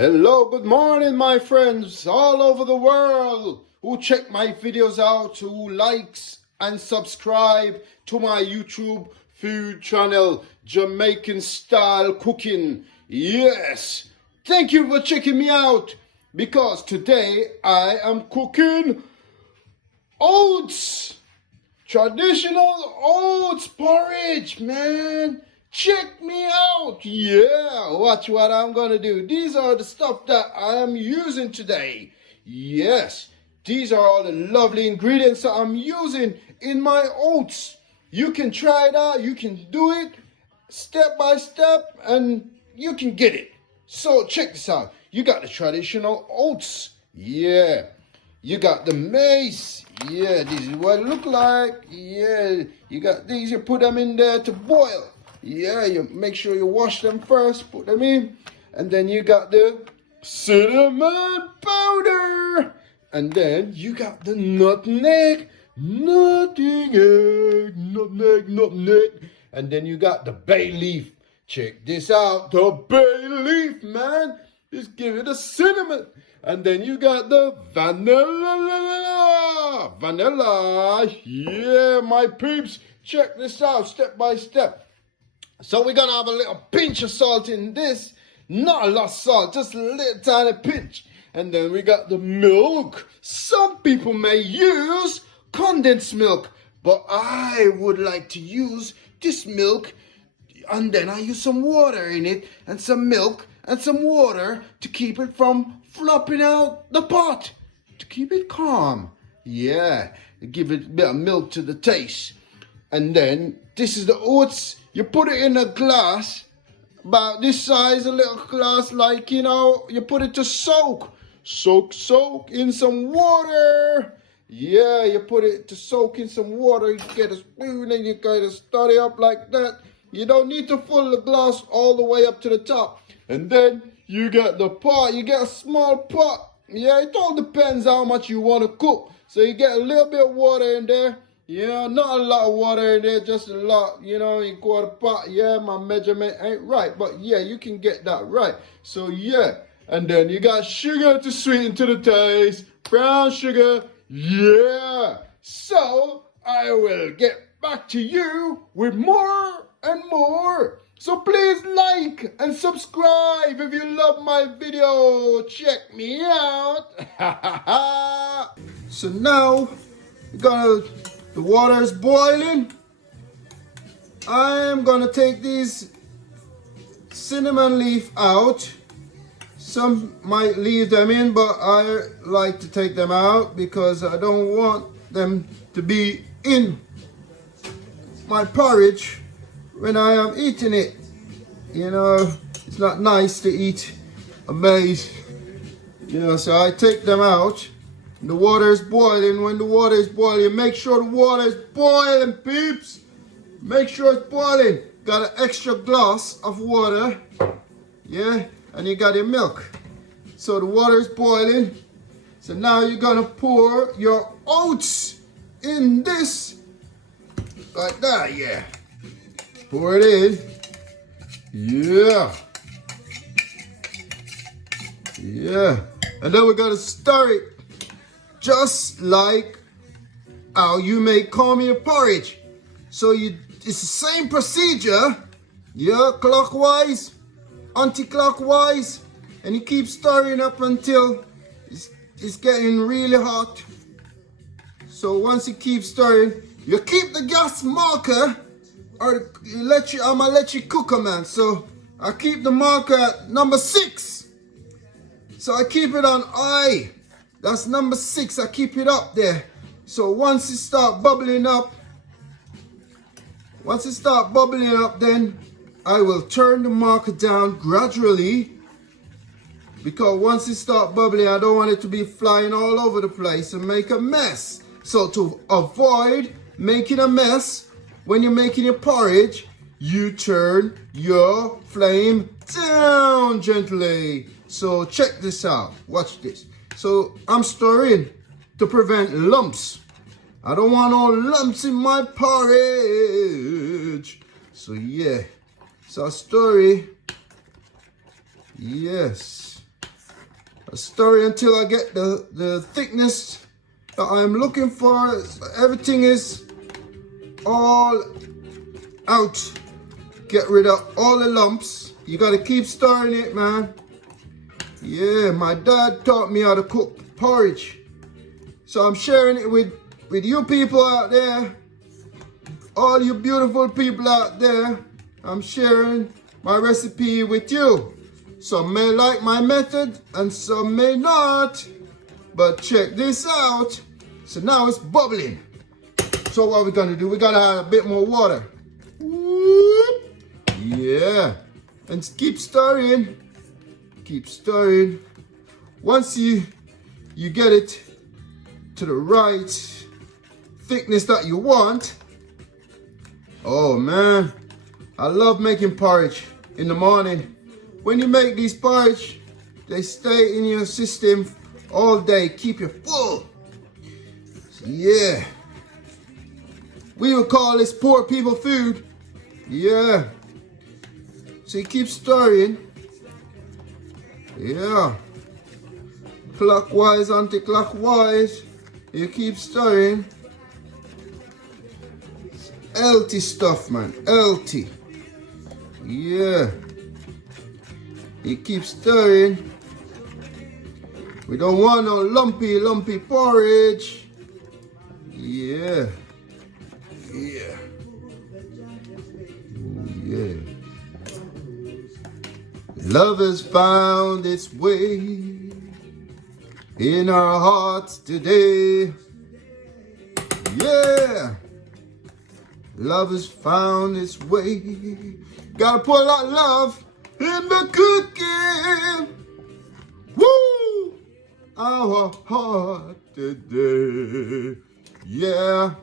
Hello, good morning, my friends all over the world who check my videos out, who likes and subscribe to my YouTube food channel, Jamaican style cooking. Yes, thank you for checking me out because today I am cooking oats. Traditional oats porridge, man. Check me out. Yeah, watch what I'm gonna do. These are the stuff that I am using today. Yes, these are all the lovely ingredients that I'm using in my oats. You can try it out. You can do it step by step and you can get it. So check this out. You got the traditional oats. Yeah. You got the maize. Yeah, this is what it look like. Yeah, you got these. You put them in there to boil. Yeah, you make sure you wash them first. Put them in. And then you got the cinnamon powder. And then you got the nutmeg. Nutmeg. And then you got the bay leaf. Check this out. The bay leaf, man. Just give it a cinnamon. And then you got the vanilla. Vanilla. Yeah, my peeps. Check this out step by step. So we're going to have a little pinch of salt in this. Not a lot of salt, just a little tiny pinch. And then we got the milk. Some people may use condensed milk, but I would like to use this milk. And then I use some water in it and some milk and some water to keep it from flopping out the pot. To keep it calm. Yeah, give it a bit of milk to the taste. And then this is the oats. You put it in a glass, about this size, a little glass, like, you know, you put it to soak. Soak in some water. Yeah, you put it to soak in some water. You get a spoon and you kind of stir it up like that. You don't need to fill the glass all the way up to the top. And then you get the pot. You get a small pot. Yeah, it all depends how much you want to cook. So you get a little bit of water in there. Yeah, not a lot of water in there, just a lot, you know, in quarter pot. Yeah, my measurement ain't right, but yeah, you can get that right. So yeah, and then you got sugar to sweeten to the taste, brown sugar, yeah. So I will get back to you with more and more. So please like and subscribe if you love my video. Check me out. So now the water is boiling. I'm gonna take these cinnamon leaf out. Some might leave them in, but I like to take them out because I don't want them to be in my porridge when I am eating it. You know, it's not nice to eat a maize. You know, so I take them out. The water is boiling. When the water is boiling, make sure the water is boiling, peeps. Make sure it's boiling. Got an extra glass of water. Yeah, and you got your milk. So the water is boiling. So now you're gonna pour your oats in this. Like that, yeah. Pour it in. Yeah. Yeah. And then we're gonna stir it. Just like how you make cornmeal porridge. So it's the same procedure. Yeah, clockwise, anti-clockwise. And you keep stirring up until it's getting really hot. So once you keep stirring, you keep the gas marker, or I'ma let you cook, man. So I keep the marker at number 6. So I keep it on high. That's number 6. I keep it up there. So once it start bubbling up, then I will turn the marker down gradually. Because once it start bubbling, I don't want it to be flying all over the place and make a mess. So to avoid making a mess, when you're making your porridge, you turn your flame down gently. So check this out. Watch this. So I'm stirring to prevent lumps. I don't want no lumps in my porridge. So yeah. So I stir it. Yes. I stir it until I get the thickness that I'm looking for. Everything is all out. Get rid of all the lumps. You gotta keep stirring it, man. Yeah, my dad taught me how to cook porridge. So I'm sharing it with you people out there. All you beautiful people out there. I'm sharing my recipe with you. Some may like my method and some may not. But check this out. So now it's bubbling. So what we're gonna do, we gotta add a bit more water. Yeah. And keep stirring. Keep stirring. Once you get it to the right thickness that you want. Oh man, I love making porridge in the morning. When you make these porridge, they stay in your system all day, keep you full. Yeah. We would call this poor people food. Yeah. So you keep stirring. Yeah. Clockwise, anti-clockwise. You keep stirring. It's healthy stuff, man. Healthy. Yeah. You keep stirring. We don't want no lumpy porridge. Yeah. Yeah. Oh, yeah. Love has found its way in our hearts today. Yeah. Love has found its way. Gotta put a lot of love in the cooking. Woo! Our heart today. Yeah.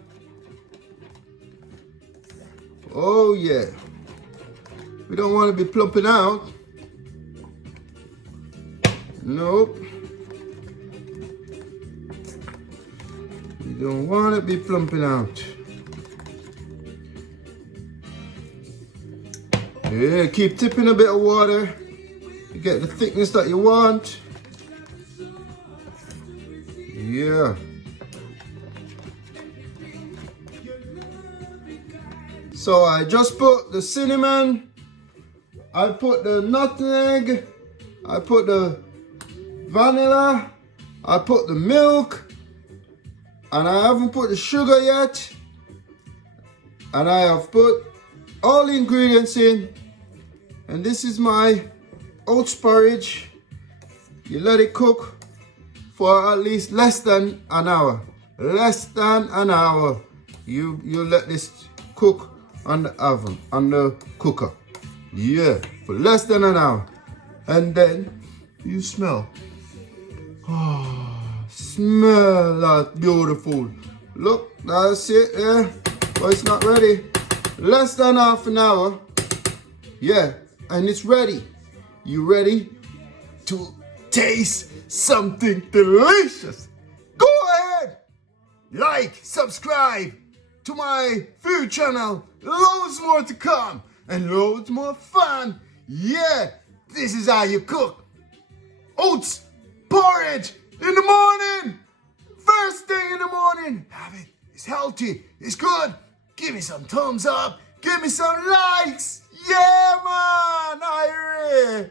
Oh yeah. We don't want to be plumping out. Nope. We don't want to be plumping out. Yeah, keep tipping a bit of water. You get the thickness that you want. Yeah. So I just put the cinnamon, I put the nutmeg, I put the vanilla, I put the milk, and I haven't put the sugar yet. And I have put all the ingredients in. And this is my oats porridge. You let it cook for at least less than an hour. Less than an hour. You let this cook on the oven, on the cooker. Yeah, for less than an hour. And then you smell. Oh, smell that beautiful. Look, that's it there. But it's not ready. Less than half an hour. Yeah, and it's ready. You ready to taste something delicious? Go ahead. Like, subscribe to my food channel. Loads more to come and loads more fun. Yeah, this is how you cook oats porridge in the morning. First thing in the morning. Have it. It's healthy. It's good. Give me some thumbs up. Give me some likes. Yeah, man.